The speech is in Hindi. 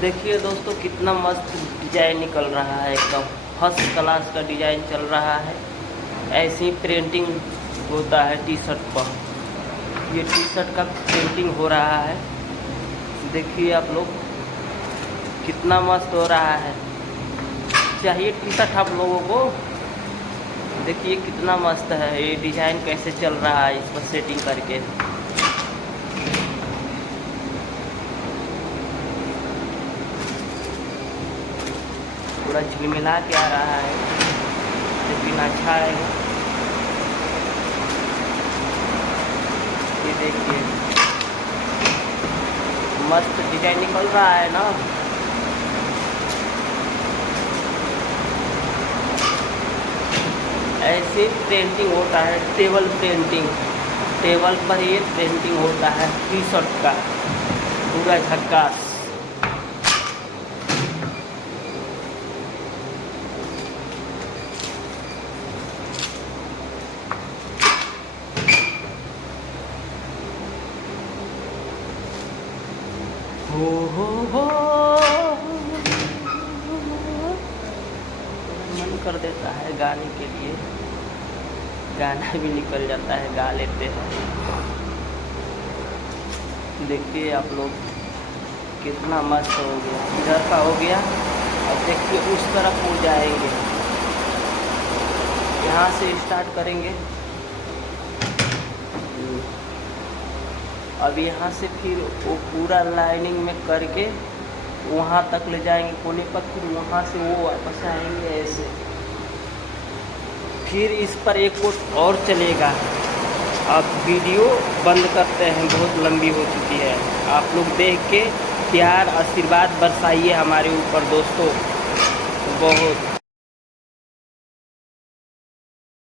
देखिए दोस्तों कितना मस्त डिजाइन निकल रहा है, एकदम फर्स्ट क्लास का डिजाइन चल रहा है। ऐसी प्रिंटिंग होता है टी शर्ट पर। ये टी शर्ट का प्रिंटिंग हो रहा है, देखिए आप लोग कितना मस्त हो रहा है। चाहिए टी शर्ट आप लोगों को, देखिए कितना मस्त है। ये डिजाइन कैसे चल रहा है इस पर सेटिंग करके। पूरा झिलमिला के आ रहा है, लेकिन अच्छा है। ये देखिए मस्त डिजाइन निकल रहा है ना। ऐसे प्रिंटिंग होता है, टेबल प्रिंटिंग। टेबल पर ये प्रिंटिंग होता है टी शर्ट का, पूरा झक्कास। हो मन कर देता है गाने के लिए, गाना भी निकल जाता है, गा लेते हैं। देखिए आप लोग कितना मस्त हो गया, इधर का हो गया। अब देखिए उस तरफ हो जाएंगे, यहाँ से स्टार्ट करेंगे। अब यहाँ से फिर वो पूरा लाइनिंग में करके वहाँ तक ले जाएंगे कोने पर, फिर वहाँ से वो वापस आएंगे ऐसे। फिर इस पर एक कोट और चलेगा। अब वीडियो बंद करते हैं, बहुत लंबी हो चुकी है। आप लोग देख के प्यार आशीर्वाद बरसाइए हमारे ऊपर दोस्तों, बहुत।